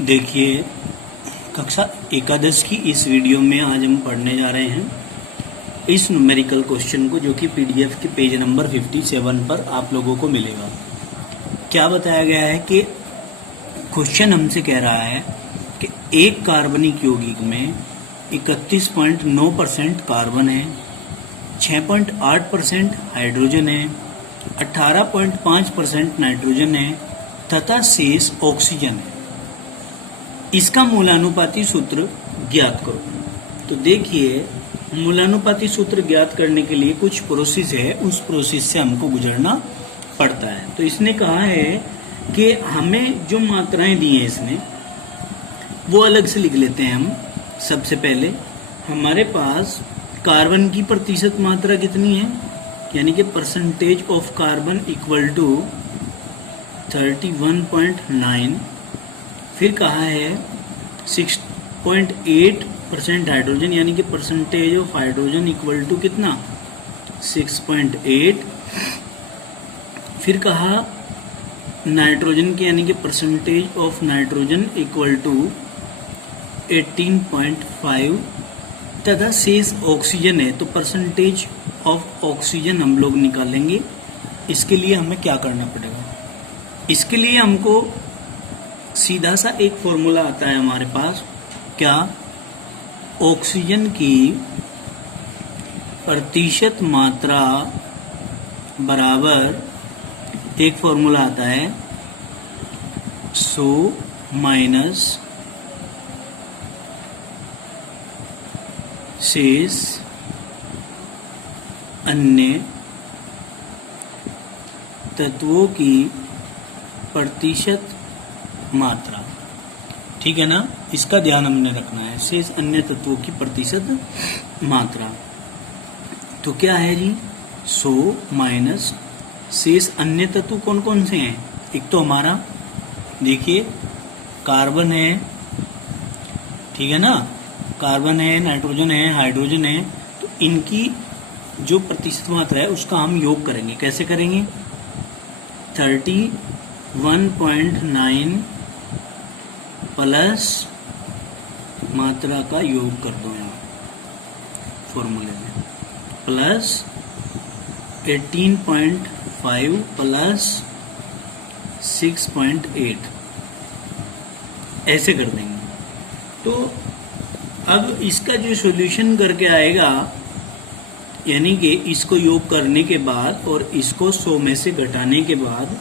देखिए, कक्षा एकादश की इस वीडियो में आज हम पढ़ने जा रहे हैं इस न्यूमेरिकल क्वेश्चन को, जो कि पीडीएफ के पेज नंबर 57 पर आप लोगों को मिलेगा। क्या बताया गया है कि क्वेश्चन हमसे कह रहा है कि एक कार्बनिक यौगिक में 31.9% कार्बन है, 6.8% हाइड्रोजन है, 18.5% नाइट्रोजन है तथा शेष ऑक्सीजन है। इसका मूलानुपाती सूत्र ज्ञात करो। तो देखिए, मूलानुपाती सूत्र ज्ञात करने के लिए कुछ प्रोसेस है, उस प्रोसेस से हमको गुजरना पड़ता है। तो इसने कहा है कि हमें जो मात्राएं दी हैं इसने, वो अलग से लिख लेते हैं हम। सबसे पहले हमारे पास कार्बन की प्रतिशत मात्रा कितनी है, यानी कि percentage of carbon equal to 31.9। फिर कहा है 6.8% हाइड्रोजन, यानी कि percentage of hydrogen equal to कितना, 6.8। फिर कहा नाइट्रोजन के, यानी कि percentage of nitrogen equal to 18.5 तथा शेष ऑक्सीजन है, तो परसेंटेज ऑफ ऑक्सीजन हम लोग निकालेंगे। इसके लिए हमें क्या करना पड़ेगा, इसके लिए हमको सीधा सा एक फॉर्मूला आता है हमारे पास। क्या, ऑक्सीजन की प्रतिशत मात्रा बराबर, एक फॉर्मूला आता है 100 माइनस शेष अन्य तत्वों की प्रतिशत मात्रा। ठीक है ना, इसका ध्यान हमने रखना है, शेष अन्य तत्वों की प्रतिशत मात्रा। तो क्या है जी, 100 माइनस शेष अन्य तत्व कौन कौन से हैं। एक तो हमारा देखिए कार्बन है, ठीक है ना, कार्बन है, नाइट्रोजन है, हाइड्रोजन है। तो इनकी जो प्रतिशत मात्रा है उसका हम योग करेंगे। कैसे करेंगे, 31.9 प्लस मात्रा का योग कर दो यहाँ फॉर्मूले में, प्लस 18.5 प्लस 6.8, ऐसे कर देंगे। तो अब इसका जो सॉल्यूशन करके आएगा, यानी कि इसको योग करने के बाद और इसको 100 में से घटाने के बाद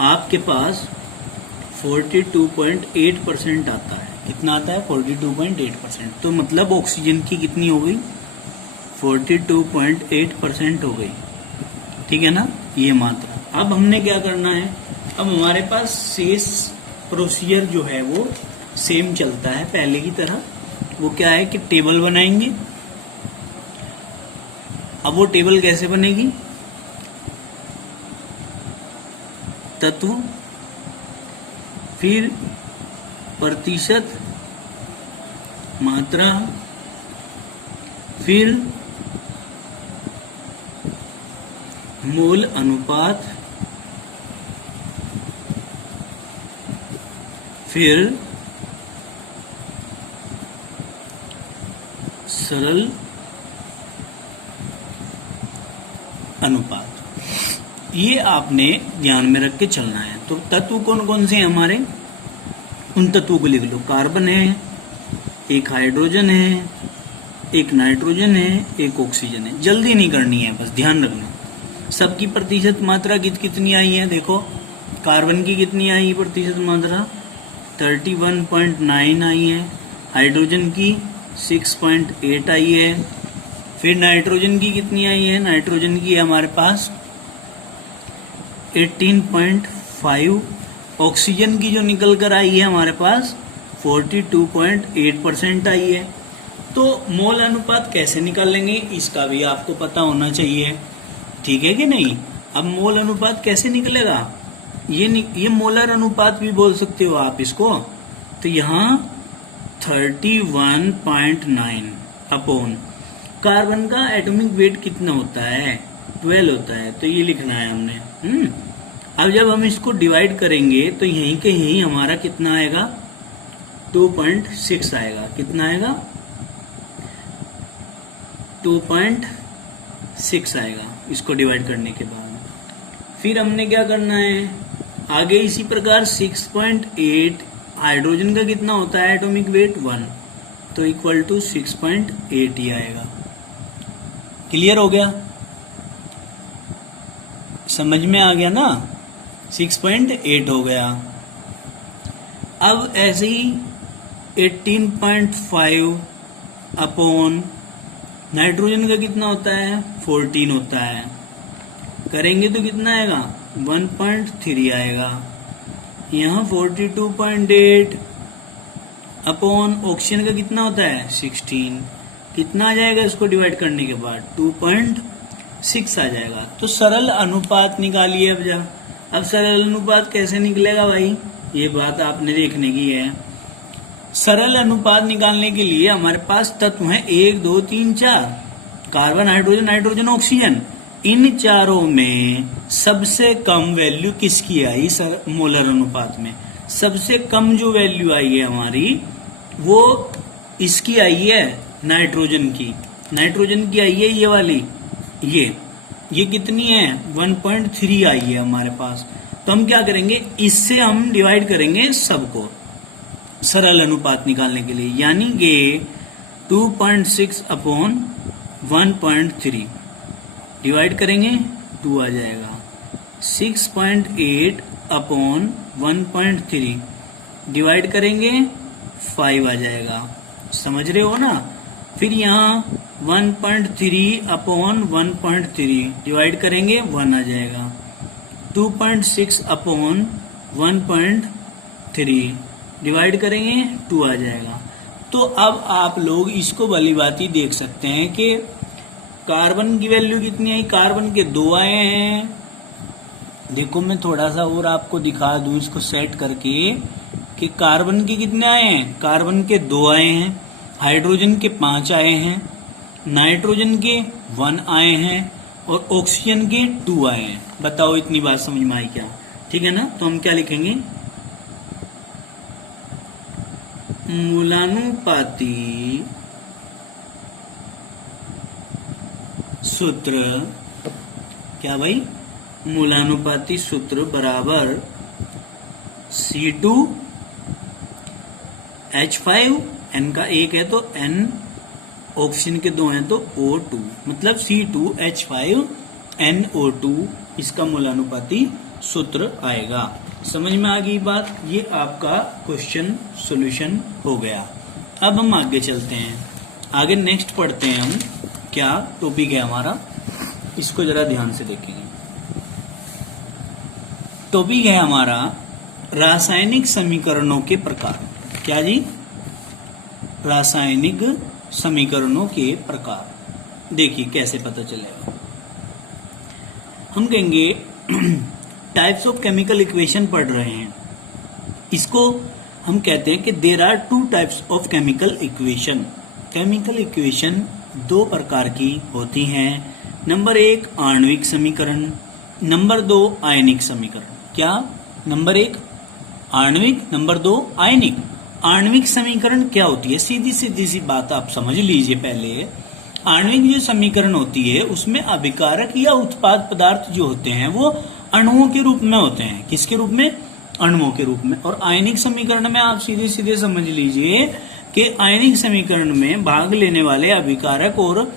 आपके पास 42.8% आता है। कितना आता है, 42.8%। तो मतलब ऑक्सीजन की कितनी हो गई, 42.8% हो गई। ठीक है ना, ये मात्रा। अब हमने क्या करना है, अब हमारे पास शेष प्रोसीजर जो है वो सेम चलता है पहले की तरह। वो क्या है कि टेबल बनाएंगे। अब वो टेबल कैसे बनेगी, तत्व, फिर प्रतिशत मात्रा, फिर मोल अनुपात, फिर सरल अनुपात। ये आपने ध्यान में रख के चलना है। तो तत्व कौन कौन से हैं हमारे, उन तत्वों को लिख लो। कार्बन है, एक हाइड्रोजन है, एक नाइट्रोजन है, एक ऑक्सीजन है। जल्दी नहीं करनी है, बस ध्यान रखना। सबकी प्रतिशत मात्रा कितनी आई है, देखो कार्बन की कितनी आई है प्रतिशत मात्रा, 31.9 आई है। हाइड्रोजन की 6.8 आई है। फिर नाइट्रोजन की कितनी आई है, नाइट्रोजन की हमारे पास 18.5। ऑक्सीजन की जो निकल कर आई है हमारे पास 42.8% आई है। तो मोल अनुपात कैसे निकालेंगे, इसका भी आपको पता होना चाहिए। ठीक है कि नहीं। अब मोल अनुपात कैसे निकलेगा, ये मोलर अनुपात भी बोल सकते हो आप इसको। तो यहाँ 31.9 अपॉन कार्बन का एटॉमिक वेट कितना होता है, 12 होता है। तो ये लिखना है हमने। अब जब हम इसको डिवाइड करेंगे तो यहीं के यहीं हमारा कितना आएगा, 2.6 आएगा। कितना आएगा? 2.6 आएगा इसको डिवाइड करने के बाद। फिर हमने क्या करना है आगे, इसी प्रकार 6.8 हाइड्रोजन का कितना होता है एटॉमिक वेट 1, तो इक्वल टू 6.8 ही आएगा। क्लियर हो गया? समझ में आ गया ना? 6.8 हो गया। अब ऐसे ही 18.5 अपॉन नाइट्रोजन का कितना होता है 14 होता है, करेंगे तो कितना आएगा 1.3 आएगा। यहाँ 42.8 अपॉन ऑक्सीजन का कितना होता है 16, कितना आ जाएगा इसको डिवाइड करने के बाद 2.6 आ जाएगा। तो सरल अनुपात निकालिए अब सरल अनुपात कैसे निकलेगा भाई, ये बात आपने देखने की है। सरल अनुपात निकालने के लिए हमारे पास तत्व हैं 1 2 3 4, कार्बन हाइड्रोजन नाइट्रोजन ऑक्सीजन। इन चारों में सबसे कम वैल्यू किसकी आई मोलर अनुपात में? सबसे कम जो वैल्यू आई है हमारी वो इसकी आई है नाइट्रोजन की। नाइट्रोजन की आई है ये वाली, ये कितनी है 1.3 आई है हमारे पास। तो हम क्या करेंगे, इससे हम डिवाइड करेंगे सबको सरल अनुपात निकालने के लिए, यानी कि 2.6 अपॉन 1.3 डिवाइड करेंगे 2 आ जाएगा। 6.8 अपॉन 1.3 डिवाइड करेंगे 5 आ जाएगा। समझ रहे हो ना? फिर यहाँ 1.3 अपॉन 1.3 डिवाइड करेंगे 1 आ जाएगा। 2.6 अपॉन 1.3 डिवाइड करेंगे 2 आ जाएगा। तो अब आप लोग इसको भली भांति देख सकते हैं कि कार्बन की वैल्यू कितनी आई, कार्बन के 2 आए हैं। देखो मैं थोड़ा सा और आपको दिखा दूं इसको सेट करके कि कार्बन के कितने आए हैं, कार्बन के 2 आए हैं, हाइड्रोजन के 5 आए हैं, नाइट्रोजन के 1 आए हैं और ऑक्सीजन के 2 आए हैं। बताओ इतनी बात समझ में आई क्या? ठीक है ना? तो हम क्या लिखेंगे, मूलानुपाती सूत्र, क्या भाई, मूलानुपाती सूत्र बराबर C2H5, N का 1 है तो N, ऑक्सीजन के 2 हैं तो O2, मतलब C2H5NO2 इसका मूलानुपाती सूत्र आएगा। समझ में आ गई बात? ये आपका क्वेश्चन सॉल्यूशन हो गया। अब हम आगे चलते हैं, आगे नेक्स्ट पढ़ते हैं हम। क्या टॉपिक है हमारा, इसको जरा ध्यान से देखेंगे। टॉपिक है हमारा रासायनिक समीकरणों के प्रकार। क्या जी? रासायनिक समीकरणों के प्रकार। देखिए कैसे पता चलेगा। हम कहेंगे टाइप्स ऑफ केमिकल इक्वेशन पढ़ रहे हैं। इसको हम कहते हैं कि there are 2 types of chemical equation. Chemical equation 2 प्रकार की होती हैं। नंबर 1 आणविक समीकरण, नंबर 2 आयनिक समीकरण। क्या? नंबर 1 आणविक, नंबर 2 आयनिक। आणविक समीकरण क्या होती है? सीधी सीधी सी बात आप समझ लीजिए। पहले आणविक जो समीकरण होती है उसमें अभिकारक या उत्पाद पदार्थ जो होते हैं वो अणुओं के रूप में होते हैं। किसके रूप में? अणुओं के रूप में। और आयनिक समीकरण में आप सीधे सीधे समझ लीजिए कि आयनिक समीकरण में भाग लेने वाले अभिकारक और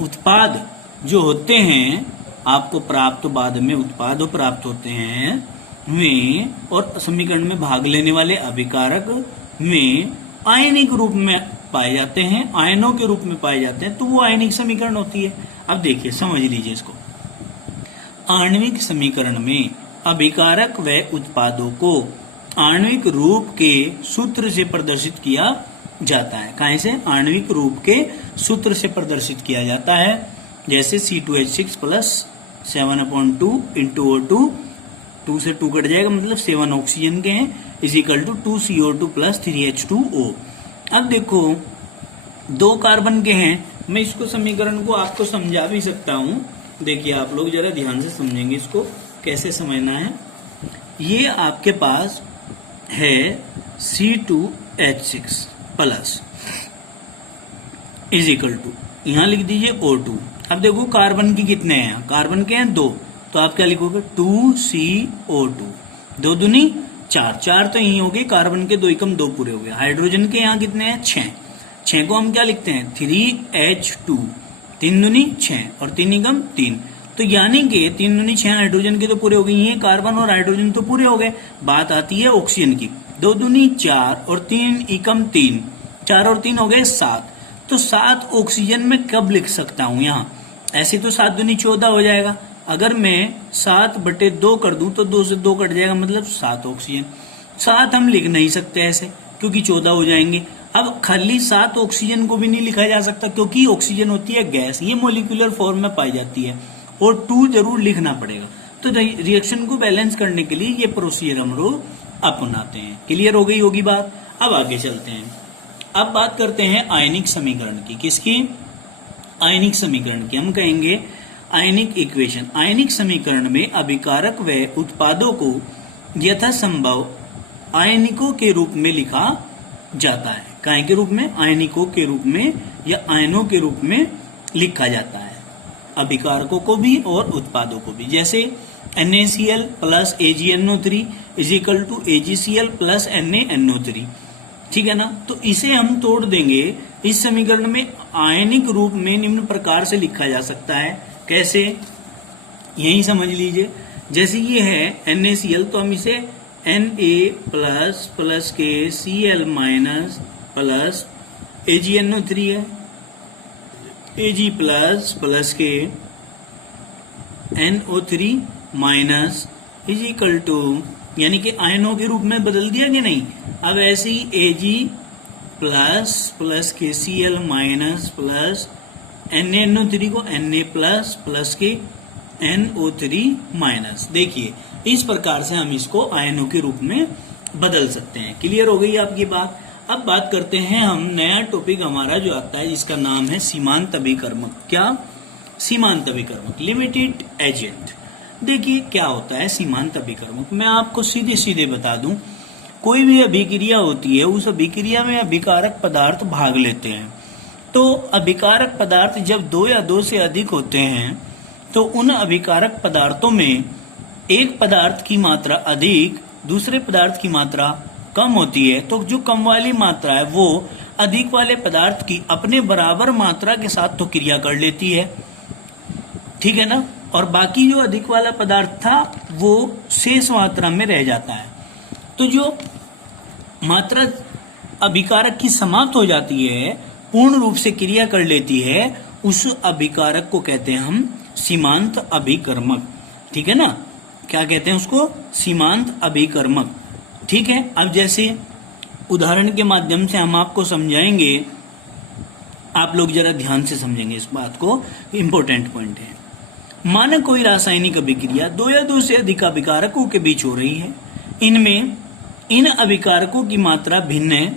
उत्पाद जो होते हैं, आपको प्राप्त बाद में उत्पाद प्राप्त होते हैं वे, और समीकरण में भाग लेने वाले अभिकारक में आयनिक रूप में पाए जाते हैं, आयनों के रूप में पाए जाते हैं, तो वो आयनिक समीकरण होती है। अब देखिए समझ लीजिए इसको। आणविक समीकरण में अभिकारक व उत्पादों को आणविक रूप के सूत्र से प्रदर्शित किया जाता है। कहां से? आणविक रूप के सूत्र से प्रदर्शित किया जाता है। जैसे C2H6 प्लस 7/2 इंटू O2, 2 से 2 कट जाएगा मतलब 7 ऑक्सीजन के हैं, is equal to 2 CO2 plus 3H2O। अब देखो 2 कार्बन के हैं, मैं इसको समीकरण को आपको समझा भी सकता हूं। देखिए आप लोग जरा ध्यान से समझेंगे इसको, कैसे समझना है। ये आपके पास है H6 plus is equal to, यहां लिख दीजिए O2। अब देखो कार्बन की कितने हैं, कार्बन के हैं 2, तो आप क्या लिखोगे 2CO2, 2 दूनी 4, 4 तो यही हो गई, कार्बन के 2 एकम 2 पूरे हो गए। हाइड्रोजन के यहाँ कितने हैं 6, 6 को हम क्या लिखते हैं 3H2, 3 दूनी 6 और 3 एकम 3, तो यानी कि 3 दूनी 6 हाइड्रोजन के तो पूरे हो गए, ये कार्बन और हाइड्रोजन तो पूरे हो गए। बात आती है ऑक्सीजन की, 2 दूनी 4 और 3 एकम 3, 4 और 3 हो गए 7, तो 7 ऑक्सीजन में कब लिख सकता हूं यहाँ, ऐसे तो 7 दूनी 14 हो जाएगा, अगर मैं 7/2 कर दूं तो 2 से 2 कट जाएगा, मतलब 7 ऑक्सीजन। 7 हम लिख नहीं सकते ऐसे, क्योंकि 14 हो जाएंगे। अब खाली 7 ऑक्सीजन को भी नहीं लिखा जा सकता, क्योंकि ऑक्सीजन होती है गैस, ये मोलिकुलर फॉर्म में पाई जाती है, और 2 जरूर लिखना पड़ेगा। तो रिएक्शन को बैलेंस करने के लिए ये प्रोसीजर हम लोग अपनाते हैं। क्लियर हो गई होगी बात। अब आगे चलते हैं, अब बात करते हैं आयनिक समीकरण की। किसकी, आयनिक समीकरण की। हम कहेंगे आयनिक इक्वेशन। आयनिक समीकरण में अभिकारक व उत्पादों को यथासंभव आयनिकों के रूप में लिखा जाता है। काय के रूप में, आयनिकों के रूप में या आयनों के रूप में लिखा जाता है, अभिकारकों को भी और उत्पादों को भी। जैसे NaCl plus AgNO3 is equal to AgCl plus NaNO3, ठीक है ना। तो इसे हम तोड़ देंगे, इस समीकरण में आयनिक रूप में निम्न प्रकार से लिखा जा सकता है। कैसे, यही समझ लीजिए। जैसे ये है NaCl, तो हम इसे Na प्लस प्लस के Cl माइनस प्लस AgNO3 है, Ag प्लस प्लस के NO3 minus is equal to, यानी कि आयनों के रूप में बदल दिया कि नहीं। अब ऐसे ही Ag प्लस प्लस के Cl माइनस प्लस NaNO3 को Na प्लस प्लस के NO3 माइनस। देखिए इस प्रकार से हम इसको आयनों के रूप में बदल सकते हैं। क्लियर हो गई आपकी बात। अब बात करते हैं हम, नया टॉपिक हमारा जो आता है जिसका नाम है सीमांत अभिकर्मक। क्या, सीमांत अभिकर्मक, लिमिटेड एजेंट। देखिए क्या होता है सीमांत अभिकर्मक, मैं आपको सीधे सीधे बता दूं। कोई भी अभिक्रिया होती है, उस अभिक्रिया में अभिकारक पदार्थ भाग लेते हैं। तो अभिकारक पदार्थ जब 2 या 2 से अधिक होते हैं, तो उन अभिकारक पदार्थों में एक पदार्थ की मात्रा अधिक, दूसरे पदार्थ की मात्रा कम होती है। तो जो कम वाली मात्रा है वो अधिक वाले पदार्थ की अपने बराबर मात्रा के साथ तो क्रिया कर लेती है, ठीक है ना। और बाकी जो अधिक वाला पदार्थ था वो शेष मात्रा में रह जाता है। तो जो मात्रा अभिकारक की समाप्त हो जाती है, पूर्ण रूप से क्रिया कर लेती है, उस अभिकारक को कहते हैं हम सीमांत अभिकर्मक, ठीक है ना। क्या कहते हैं उसको, सीमांत अभिकर्मक, ठीक है। अब जैसे उदाहरण के माध्यम से हम आपको समझाएंगे, आप लोग जरा ध्यान से समझेंगे इस बात को, इंपॉर्टेंट पॉइंट है। माना कोई रासायनिक अभिक्रिया 2 या 2 से अधिक अभिकारकों के बीच हो रही है, इनमें इन अभिकारकों की मात्रा भिन्न है,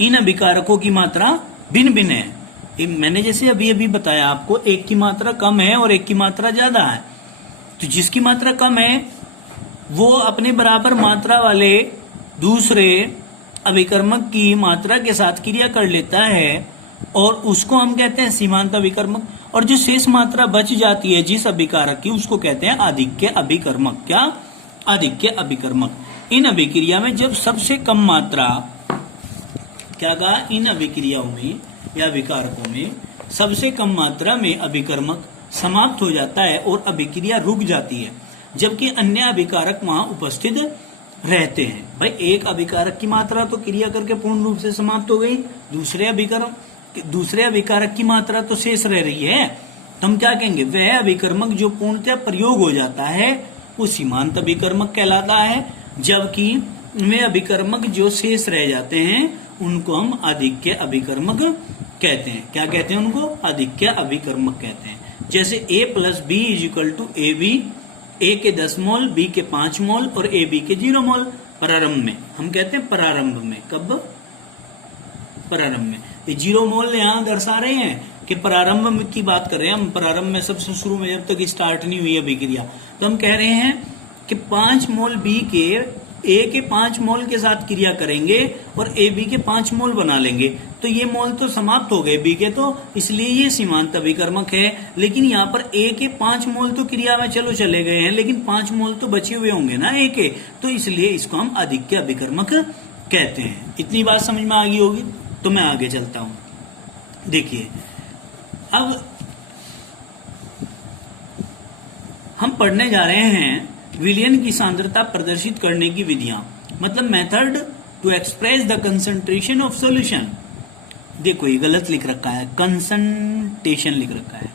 इन अभिकारकों की मात्रा भिन्न भिन्न है। मैंने जैसे अभी अभी बताया आपको, एक की मात्रा कम है और एक की मात्रा ज्यादा है। तो जिसकी मात्रा कम है वो अपने बराबर मात्रा वाले दूसरे अभिकर्मक की मात्रा के साथ क्रिया कर लेता है, और उसको हम कहते हैं सीमांत अभिकर्मक। और जो शेष मात्रा बच जाती है जिस अभिकारक की, उसको कहते हैं आधिक्य अभिकर्मक। क्या, आधिक्य अभिकर्मक। इन अभिक्रिया में जब सबसे कम मात्रा, क्या कहा, इन अभिक्रियाओं में या अभिकारकों में सबसे कम मात्रा में अभिकर्मक समाप्त हो जाता है और अभिक्रिया रुक जाती है, जबकि अन्य अभिकारक वहां उपस्थित रहते हैं। भाई एक अभिकारक की मात्रा तो क्रिया करके पूर्ण रूप से समाप्त हो गई, दूसरे अभिकारक की मात्रा तो शेष रह रही है, तो हम क्या कहेंगे, वह अभिकर्मक जो पूर्णतः प्रयोग हो जाता है वो सीमांत अभिकर्मक कहलाता है, जबकि वे अभिकर्मक जो शेष रह जाते हैं उनको हम आधिक्य अभिकर्मक कहते हैं। क्या कहते हैं उनको, आधिक्य अभिकर्मक कहते हैं। जैसे A plus B is equal to A B, A के 10 मोल, बी के 5 मोल और ए बी के 0 मोल प्रारंभ में। हम कहते हैं प्रारंभ में, कब, प्रारंभ में। ये 0 मोल यहाँ दर्शा रहे हैं कि प्रारंभ की बात कर रहे हैं हम, प्रारंभ में सबसे शुरू में जब तक स्टार्ट नहीं हुई अभिक्रिया, तो हम कह रहे हैं कि 5 मोल बी के ए के 5 मोल के साथ क्रिया करेंगे और ए बी के 5 मोल बना लेंगे, तो ये मोल तो समाप्त हो गए बी के, तो इसलिए ये सीमांत अभिकर्मक है। लेकिन यहाँ पर ए के 5 मोल तो क्रिया में चलो चले गए हैं, लेकिन 5 मोल तो बचे हुए होंगे ना ए के, तो इसलिए इसको हम अधिक्य अभिकर्मक कहते हैं। इतनी बात समझ में आ गई होगी, तो मैं आगे चलता हूं। देखिए अब हम पढ़ने जा रहे हैं विलयन की सांद्रता प्रदर्शित करने की विधियां, मतलब method to express the concentration of solution. देखो ये गलत लिख रखा है, कंसंट्रेशन लिख रखा है,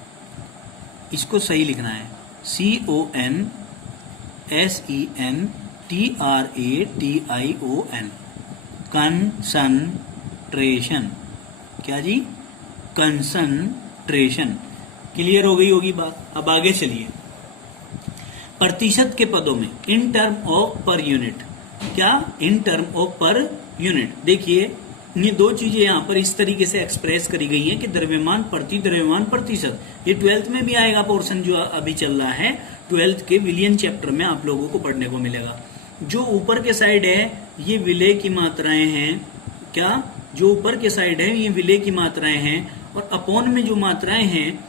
इसको सही लिखना है CONSENTRATION, कंसंट्रेशन। क्या जी? कंसंट्रेशन। क्लियर हो गई होगी बात। अब आगे चलिए, प्रतिशत के पदों में in term of per unit. क्या? In term of per unit. देखिए ये दो चीजें यहाँ पर इस तरीके से एक्सप्रेस करी गई हैं कि द्रव्यमान प्रति द्रव्यमान प्रतिशत। ये 12th में भी आएगा पोर्शन जो अभी चल रहा है, 12th के विलयन चैप्टर में आप लोगों को पढ़ने को मिलेगा। जो ऊपर के साइड है ये विलय की मात्राएं हैं। क्या? जो ऊपर के साइड है ये विलय की मात्राएं हैं, और अपॉन में जो मात्राएं हैं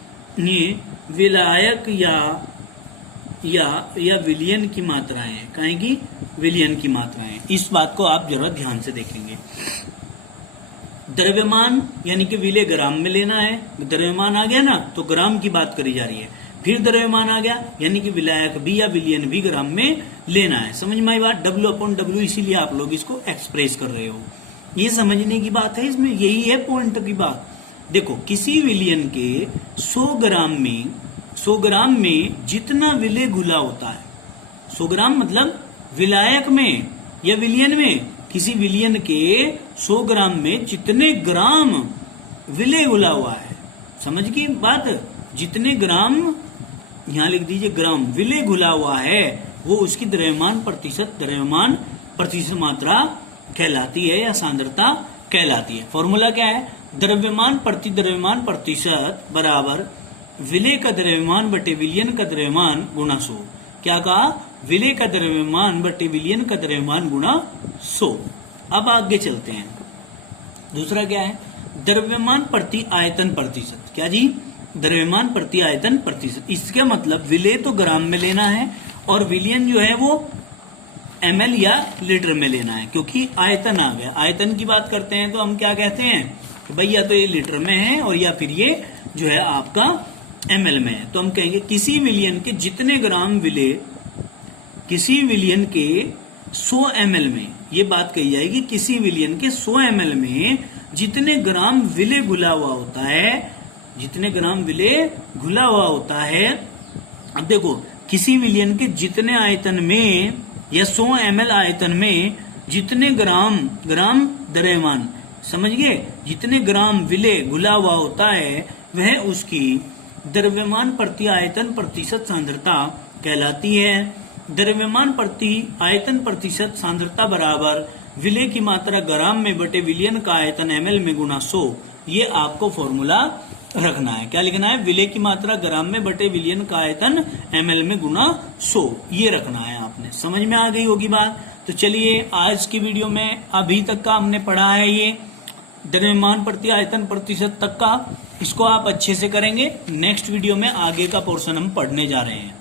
ये विलायक या विलयन की मात्राएं हैं। कहेंगी विलयन की मात्राएं। इस बात को आप जरा ध्यान से देखेंगे। द्रव्यमान यानी कि विलय ग्राम में लेना है। द्रव्यमान आ गया ना, तो ग्राम की बात करी जा रही है। फिर द्रव्यमान आ गया यानी कि विलायक भी या विलयन भी ग्राम में लेना है। समझ में आई बात? W/W, इसीलिए आप लोग इसको एक्सप्रेस कर रहे हो। ये समझने की बात है, इसमें यही है पॉइंट की बात। देखो किसी विलयन के 100 ग्राम में जितना विलय घुला होता है, 100 ग्राम मतलब विलायक में या विलयन में, किसी विलयन के 100 ग्राम में जितने ग्राम विलय घुला हुआ है, समझ की बात? जितने ग्राम, यहां लिख दीजिए ग्राम, विलय घुला हुआ है, वो उसकी द्रव्यमान प्रतिशत मात्रा कहलाती है या सांद्रता कहलाती है। फॉर्मूला क्या है? द्रव्यमान प्रति द्रव्यमान प्रतिशत बराबर विलय का द्रव्यमान बटे विलयन का द्रव्यमान गुणा 100। क्या कहा? विलय का द्रव्यमान बटे विलयन का द्रव्यमान गुणा 100। अब आगे चलते हैं। दूसरा क्या है? द्रव्यमान प्रति आयतन प्रतिशत। क्या जी? द्रव्यमान प्रति आयतन प्रतिशत। इसका मतलब विलय तो ग्राम में लेना है और विलयन जो है वो ml या लीटर में लेना है, क्योंकि आयतन आ गया। आयतन की बात करते हैं तो हम क्या कहते हैं कि भाई या तो ये लीटर में है और या फिर ये जो है आपका ml में है। तो हम कहेंगे किसी विलयन के जितने ग्राम विलय, किसी विलयन के 100 ml में, ये बात कही जाएगी, किसी विलयन के 100 ml में जितने ग्राम विलय घुला हुआ होता है, जितने ग्राम विलय घुला हुआ होता है। अब देखो किसी विलयन के जितने आयतन में या 100 ml आयतन में जितने ग्राम द्रव्यमान, समझ गए, जितने ग्राम विलय घुला हुआ होता है वह उसकी द्रव्यमान प्रति आयतन प्रतिशत सांद्रता कहलाती है। द्रव्यमान प्रति आयतन प्रतिशत सांद्रता बराबर विलय की मात्रा ग्राम में बटे विलयन का आयतन ml में गुणा 100। ये आपको फॉर्मूला रखना है। क्या लिखना है? विलय की मात्रा ग्राम में बटे विलयन का आयतन ml में गुणा 100, ये रखना है आपने। समझ में आ गई होगी बात। तो चलिए आज की वीडियो में अभी तक का हमने पढ़ा है ये द्रव्यमान प्रति आयतन प्रतिशत तक का, इसको आप अच्छे से करेंगे। नेक्स्ट वीडियो में आगे का पोर्शन हम पढ़ने जा रहे हैं।